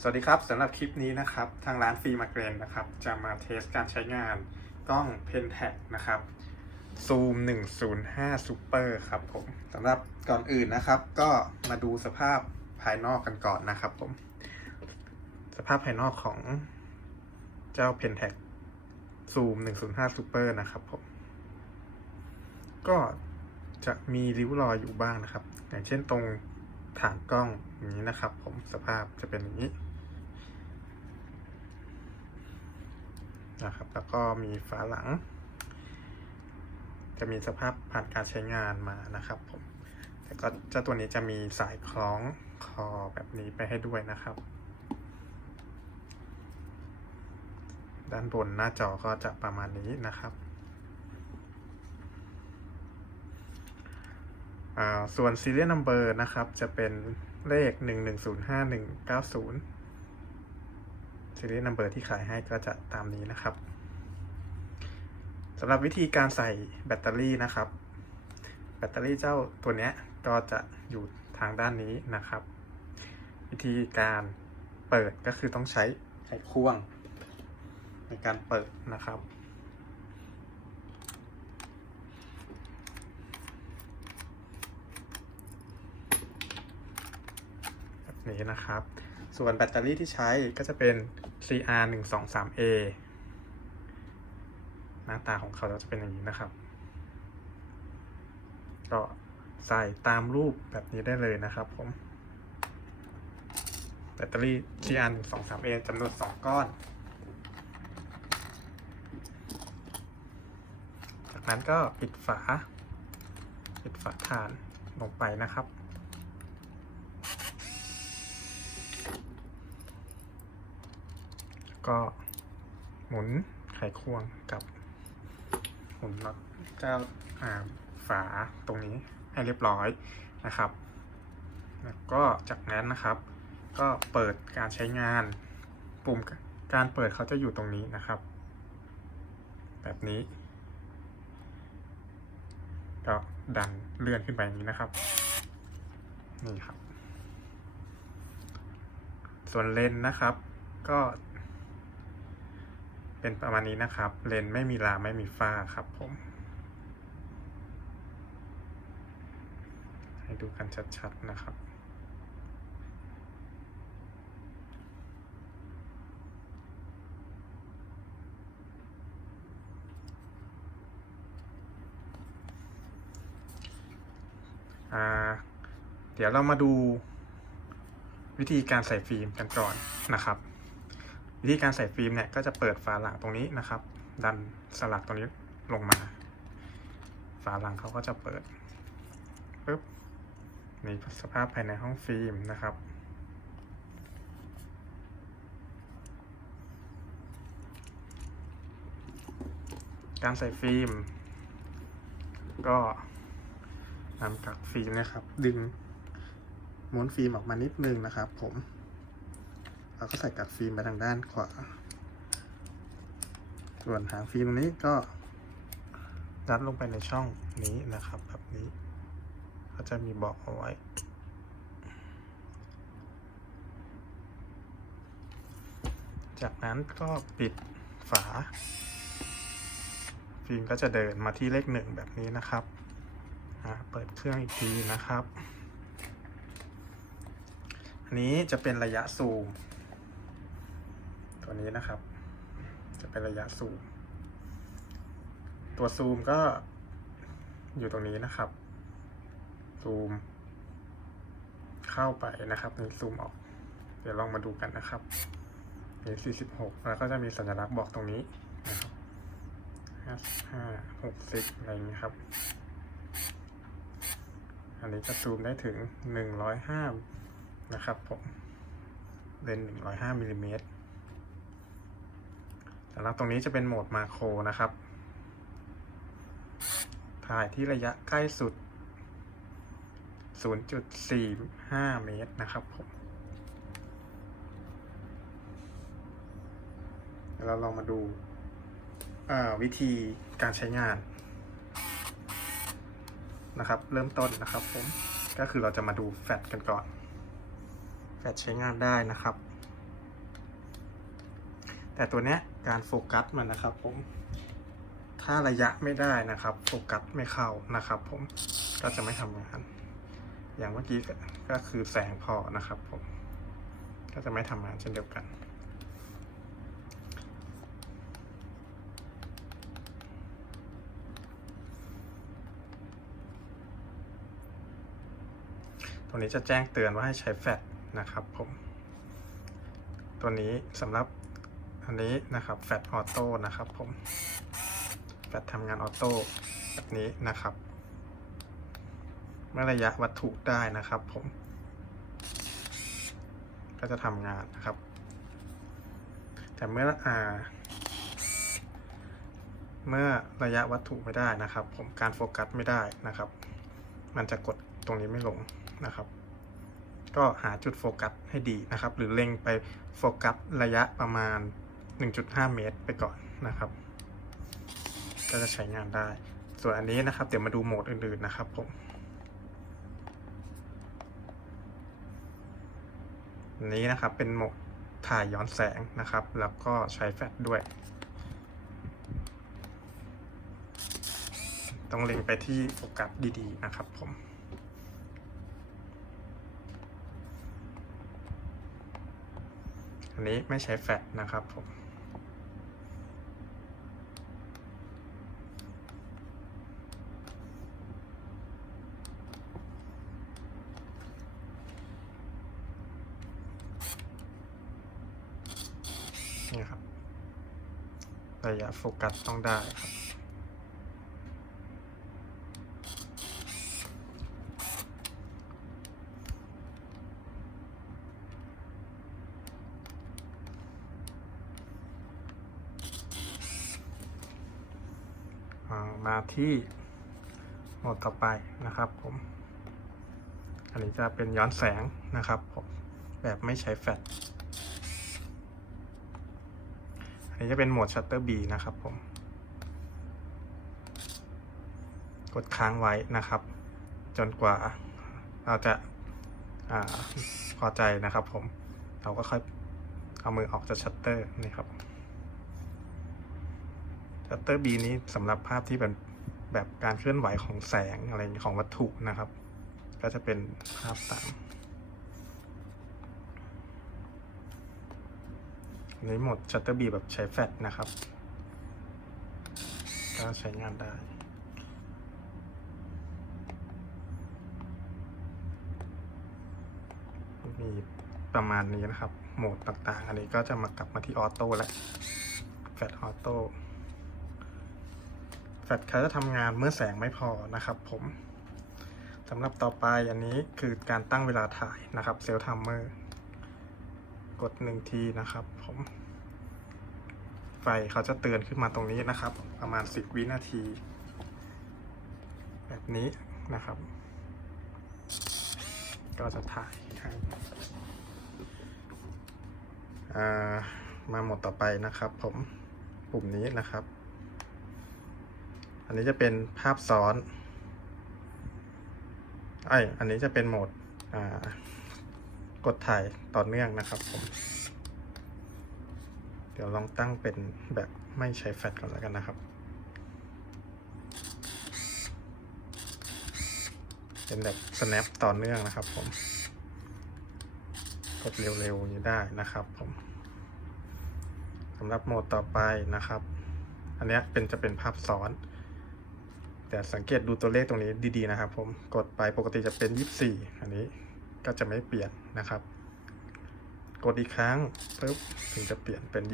สวัสดีครับสำหรับคลิปนี้นะครับทางร้านฟรีมาเกรนนะครับจะมาเทสการใช้งานกล้อง Pentax นะครับ Zoom 105 Super ครับผมสำหรับก่อนอื่นนะครับ ก็มาดูสภาพภายนอกกันก่อนนะครับผม สภาพภายนอกของเจ้า Pentax Zoom 105 Super นะครับผม ก็จะมีริ้วรอยอยู่บ้างนะครับ อย่างเช่นตรงฐานกล้องอย่างนี้นะครับ ผมสภาพจะเป็นอย่างนี้ นะครับ แล้วก็มีฝาหลัง จะมีสภาพผ่านการใช้งานมานะครับผมแต่ก็เจ้าตัวนี้จะมีสายคล้องคอแบบนี้ไปให้ด้วยนะครับ ด้านบนหน้าจอก็จะประมาณนี้นะครับอ่าส่วน serial number นะครับ จะเป็นเลข 1105190 serial number ที่ขายให้ก็จะตามนี้นะครับสำหรับวิธีการใส่แบตเตอรี่นะครับ แบตเตอรี่เจ้าตัวเนี้ยก็จะอยู่ทางด้านนี้นะครับ วิธีการเปิดก็คือต้องใช้ไขควง ในการเปิดนะครับแบบนี้นะครับ ส่วนแบตเตอรี่ที่ใช้ก็จะเป็น CR 1 2 3 A หน้าตาของเขาจะเป็นอย่างนี้นะครับ ก็ใส่ตามรูปแบบนี้ได้เลยนะครับผม แบตเตอรี่ CR 1 2 3 A จำนวน 2 ก้อน จากนั้นก็ปิดฝา ปิดฝาฐานลงไปนะครับ ก็หมุนไขควงกับ หมุนน็อตเจ้าอ่าฝาตรงนี้ให้เรียบร้อยนะครับ แล้วก็จากนั้นนะครับ ก็เปิดการใช้งาน ปุ่มการเปิดเขาจะอยู่ตรงนี้นะครับ แบบนี้ ก็ดันเลื่อนขึ้นไปอย่างนี้นะครับ นี่ครับ ส่วนเลนนะครับ ก็ เป็นประมาณนี้นะครับ เลนไม่มีราไม่มีฝ้าครับผม ให้ดูกันชัดๆนะครับเดี๋ยวเรามาดูวิธีการใส่ฟิล์มกันก่อนนะครับ วิธีการใส่ฟิล์มเนี่ยก็จะเปิดฝาหลังตรงนี้นะครับ ดันสลักตรงนี้ลงมา ฝาหลังเขาก็จะเปิดปึ๊บนี่สภาพภายในห้องฟิล์มนะครับ การใส่ฟิล์ม ก็นำกับฟิล์มนะครับ ดึงม้วนฟิล์มออกมานิดนึงนะครับผม เราก็ใส่กัดฟิล์มไปทางด้านขวา ส่วนหางฟิล์มตรงนี้ก็ยัดลงไปในช่องนี้นะครับ แบบนี้ ก็จะมีบอกเอาไว้ จากนั้นก็ปิดฝา ฟิล์มก็จะเดินมาที่เลขหนึ่งแบบนี้นะครับ เปิดเครื่องอีกทีนะครับ อันนี้จะเป็นระยะซูม ตัวนี้นะครับ จะเป็นระยะซูม ตัวซูมก็อยู่ตรงนี้นะครับ ซูม เข้าไปนะครับนี่ซูมออก เดี๋ยวลองมาดูกันนะครับนี่46 แล้วก็จะมีสัญลักษณ์บอกตรงนี้นะครับ55 60อะไรอย่างนี้ครับ อันนี้จะซูมได้ถึง105นะครับผมเลนส์105มิลลิเมตร สำหรับตรงนี้จะเป็นโหมดมาโครนะครับ ถ่ายที่ระยะใกล้สุด 0.45 เมตรนะครับผมเดี๋ยวเราลองมาดูวิธีการใช้งานนะครับ เริ่มต้นนะครับผม ก็คือเราจะมาดูแฟลชกันก่อน แฟลชใช้งานได้นะครับ แต่ตัวเนี้ย การโฟกัสมันนะครับผม ถ้าระยะไม่ได้นะครับ โฟกัสไม่เข้านะครับ ผมก็จะไม่ทำงาน อย่างเมื่อกี้ก็คือแสงพอนะครับ ผม ก็จะไม่ทำงานเช่นเดียวกันตรงนี้จะแจ้งเตือนว่าให้ใช้แฟลชนะครับผม ตัวนี้สำหรับ อันนี้นะครับแฟลชออโต้นะครับผมแฟลชทำงานออโต้แบบนี้นะครับเมื่อระยะวัตถุได้นะครับผม ก็จะทำงานนะครับ แต่เมื่ออ่าเมื่อระยะวัตถุไม่ได้นะครับ ผมการโฟกัสไม่ได้นะครับ มันจะกดตรงนี้ไม่ลงนะครับ ก็หาจุดโฟกัสให้ดีนะครับ หรือเล็งไปโฟกัสระยะประมาณ 1.5 เมตรไปก่อนนะครับ ก็จะใช้งานได้ ส่วนอันนี้นะครับ เดี๋ยวมาดูโหมดอื่นๆนะครับผมอันนี้นะครับเป็นโหมดถ่ายย้อนแสงนะครับ แล้วก็ใช้แฟลชด้วย ต้องเล็งไปที่โฟกัสดีๆนะครับผมอันนี้ไม่ใช้แฟลชนะครับผม นี่ครับ ระยะโฟกัสต้องได้ครับ มาที่โหมดต่อไปนะครับผม อันนี้จะเป็นย้อนแสงนะครับผม แบบไม่ใช้แฟลช อันนี้จะเป็นโหมด Shutter B นะครับผม กดค้างไว้นะครับ จนกว่าเราจะอาพอใจนะครับผม เราก็ค่อยเอามือออกจากชัตเตอร์นี่ครับชัตเตอร์ B นี้สำหรับภาพที่เป็นแบบการเคลื่อนไหวของแสงอะไรของวัตถุนะครับ ก็จะเป็นภาพตาม อันนี้โหมด Shutter B แบบใช้แฟลชนะครับก็ใช้งานได้ มีประมาณนี้นะครับ โหมดต่างๆ อันนี้ก็จะมากลับมาที่ออโต้แล้วแฟลชออโต้แฟลชเขาจะทำงานเมื่อแสงไม่พอนะครับผมสำหรับต่อไปอันนี้คือการตั้งเวลาถ่ายนะครับเซลล์ทัมเมอร์ กดหนึ่งทีนะครับ ผม ไฟเขาจะเตือนขึ้นมาตรงนี้นะครับ ประมาณ10วินาที แบบนี้นะครับ ก็จะถ่ายมาหมดต่อไปนะครับ ผมปุ่มนี้นะครับ อันนี้จะเป็นภาพซ้อนไออันนี้จะเป็นโหมดอ่า กดถ่ายต่อเนื่องนะครับผม เดี๋ยวลองตั้งเป็นแบบไม่ใช้แฟลชก่อนแล้วกันนะครับ เป็นแบบ snap ต่อเนื่องนะครับผม กดเร็วๆนี้ได้นะครับผมสำหรับโหมดต่อไปนะครับ อันนี้เป็นจะเป็นภาพซ้อน แต่สังเกตดูตัวเลขตรงนี้ดีๆนะครับผม กดไปปกติจะเป็น 24 อันนี้ ก็จะไม่เปลี่ยนนะครับ กดอีกครั้งปุ๊บถึงจะเปลี่ยนเป็น 24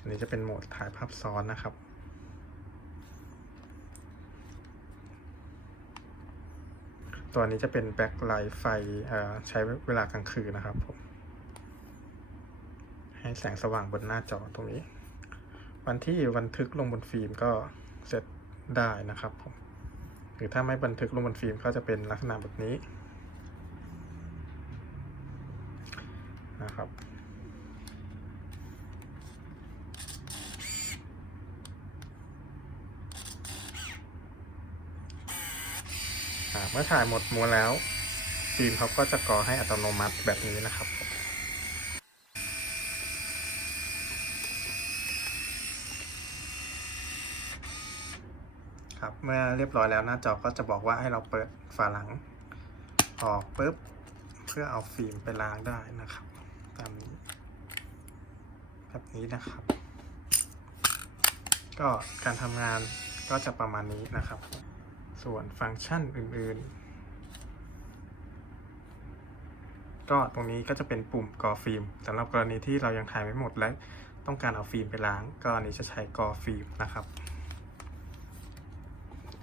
อันนี้จะเป็นโหมดถ่ายภาพซ้อนนะครับ ตัวนี้จะเป็นแบ็คไลท์ไฟใช้เวลากลางคืนนะครับผมให้แสงสว่างบนหน้าจอตรงนี้ วันที่บันทึกลงบนฟิล์มก็เสร็จได้นะครับผม หรือถ้าไม่บันทึกลงบนฟิล์มก็จะเป็นลักษณะแบบนี้นะครับเมื่อถ่ายหมดม้วนแล้วฟิล์มเขาก็จะกรอให้อัตโนมัติแบบนี้นะครับ นะครับ เมื่อเรียบร้อยแล้วหน้าจอก็จะบอกว่าให้เราเปิดฝาหลัง ออกปุ๊บ เพื่อเอาฟิล์มไปล้างได้นะครับ ตามนี้ แบบนี้นะครับ ก็การทำงานก็จะประมาณนี้นะครับ ส่วนฟังก์ชันอื่นๆ ก็ตรงนี้ก็จะเป็นปุ่มกอฟิล์มสำหรับกรณีที่เรายังถ่ายไม่หมดและต้องการเอาฟิล์มไปล้าง ก็อันนี้จะใช้กอฟิล์มนะครับ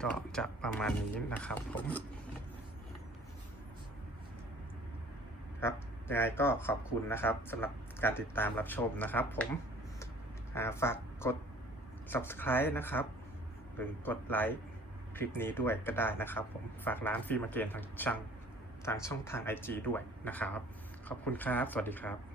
ก็จะประมาณนี้นะครับผมครับยังไงก็ขอบคุณนะครับสำหรับการติดตามรับชมนะครับผมาฝากกด subscribe นะครับหรือกดไลค์คลิปนี้ด้วยก็ได้นะครับผมฝากร้านฟิล์มเกนทางช่างทางช่องทาง IG ด้วยนะครับ ขอบคุณครับ สวัสดีครับ